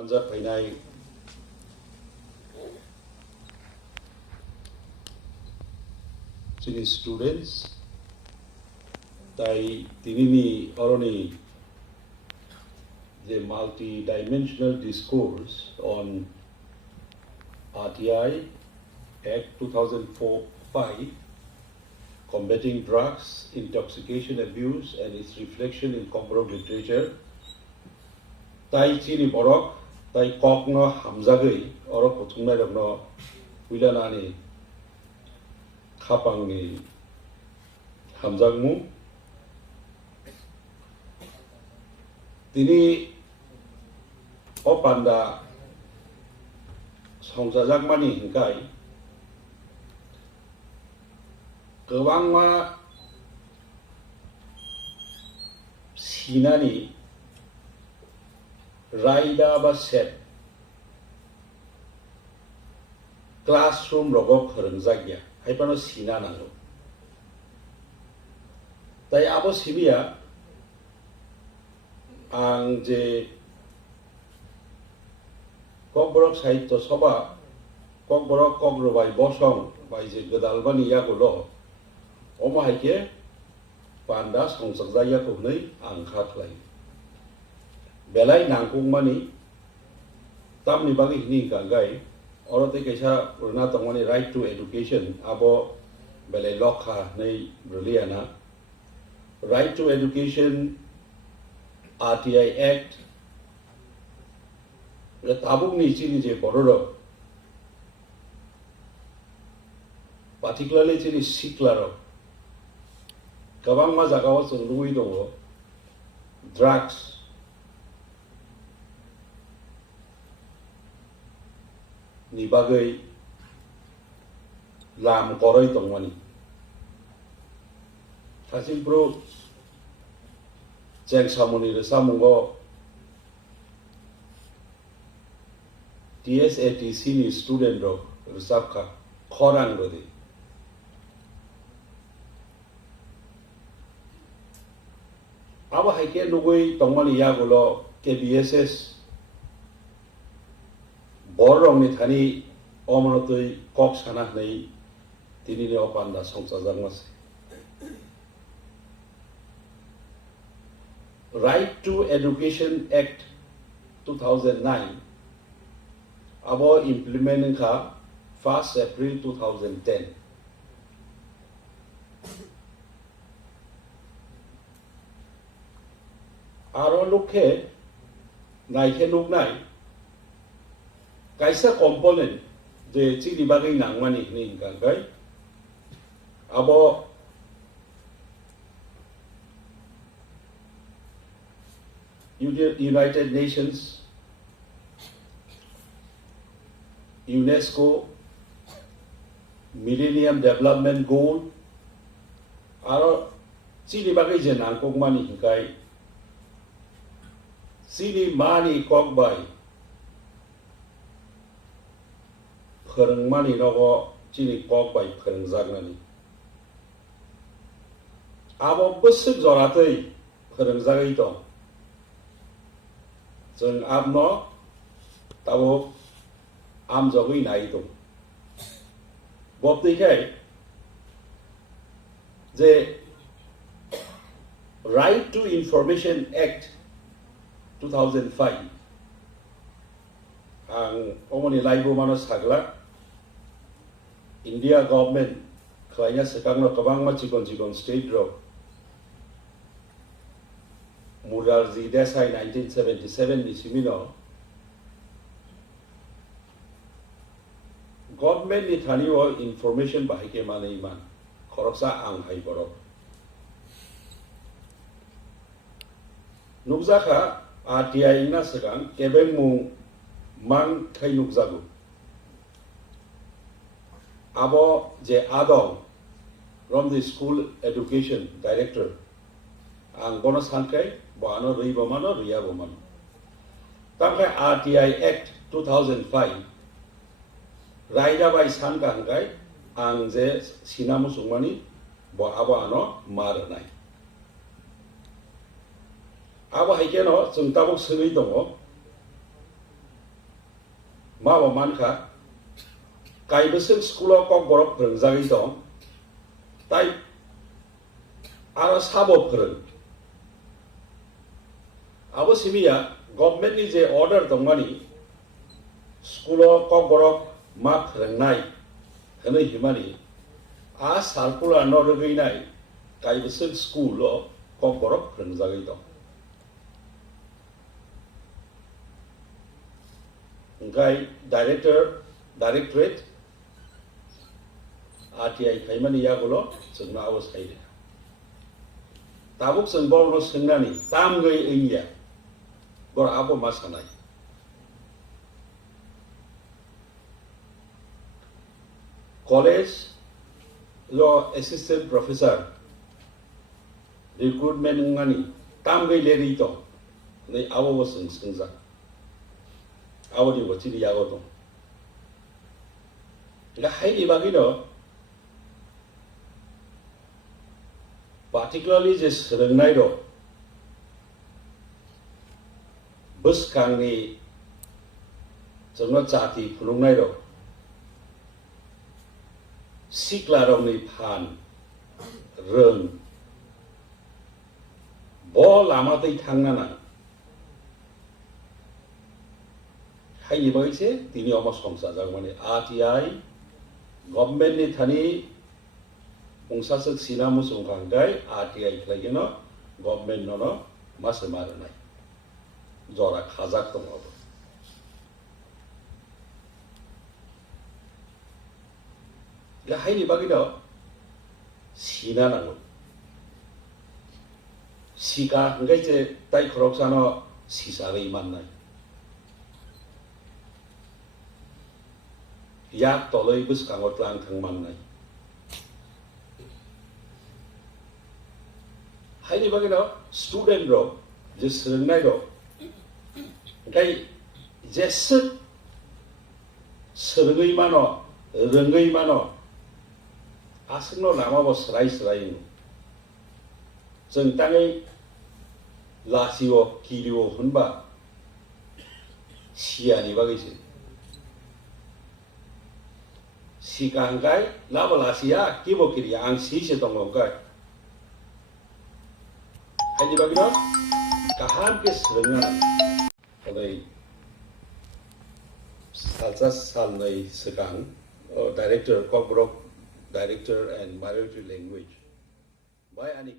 Anjak fainai sini students tai tinini oroni the multi-dimensional discourse on RTI Act 2004-5 combating drugs, intoxication abuse and its reflection in comparative literature tai chini borok tai kokno hamjagei oro pothumnai rokno wilanani khapangni hamjagmu tini opanda songjajakmani hingkai gobangma sinani raida ba set classroom rogo phorungjagya haipano sina nango tai abo sibia ang je kokborok sahitya sabha kokborok kokrobai bosong bai je godalbani yagulo omo haike panda songsakjaya ko hnai ang khaklai belai nangkungmani tamni bagi hini kagai orote kaisa urna tongmani right to education abo belai lokha nei briliana right to education RTI Act tabuk ni chini je bororo particularly chini siklaro kabang ma jagao chung lugui dongo drugs ni bagai lam koroi tongmani hasil pro jeng samuni re samungo TSATC ni student ro Sakha khorang rodi aba haike lugui tongmani yagulo KBSS borong ni thani omonotoi kok sana nei tinini opanda songsajangmas Right to Education Act 2009 abo implement ka 1st April 2010 aro lukhe naikhe luknai kaisa component je chini bagai nangmani ni ingkai abo United Nations UNESCO Millennium Development Goal aro chini bagai je nangkokmani ingkai chini mani kokbai phorongmani rogo chini kokbai phorongjagnani abo bosuk joratei phorongjagai dong जों आपनो ताबो आम जगै नाय दं बबदैखाय जे right to information act 2005 आं अमनि लाइबो मानो सागला India government खलायना सकांनो गोबां मानसिगन state row Murarji Desai 1977 ni simino government ni thaniwo information bahike mane iman khoroksa ang hai borok nukjaka RTI na sakang Kephek mung mang khai nukjago abo je adong from the school education director ang bono sankai Bano ribo mano riya bomano. Tamkai RTI Act 2005 Raida by Sanka Hangai ang je sinamu sungmani bo abo ano maranai. Abo haikeno sungtabok sungui dongo 마 만카 가이브슨 스쿨어 꼭 보러 프랑자기도 따이 알아 사법 프랑 아버심이야 government je order dongmani school ko borok ma phrangnai hene himani a circular no reginai kaibsen school ko borok phrangjagi dong ngai directorate RTI khaimani ya gulo chungna awos khaide tabuk sengbol no sengnani tam gai eiya gor abo masanai college lo assistant professor recruitment ngani tam gai leri to nei abo wo sengsa abo di wachiri yago to la hai ibagino particularly je serengnai do bus kangni jengno jati phulungnai ro sikla rongni phan reng bo lama tei thangnana hai ibaise tini oma somsa jagmani RTI government ni thani ongsasak sinamu songkanggai RTI khlaigeno government no masemarnai jora khajak dong abo la haini bagino sina nango sika ngai je tai khroksano sisa gai mannai yak toloi bus kangot lang thang mannai haini bagino student ro je srengnai ro gai jesut sergei mano rengai mano asno lama bo serai serai jeng tangai lasio kirio hunba siani bagise sikangkai laba lasia kibo kiri ang si se tongongkai haini bagino kahan ke serengan oleh Sal Nai Sekang, director, Corporate Director and Minority Language. By Ani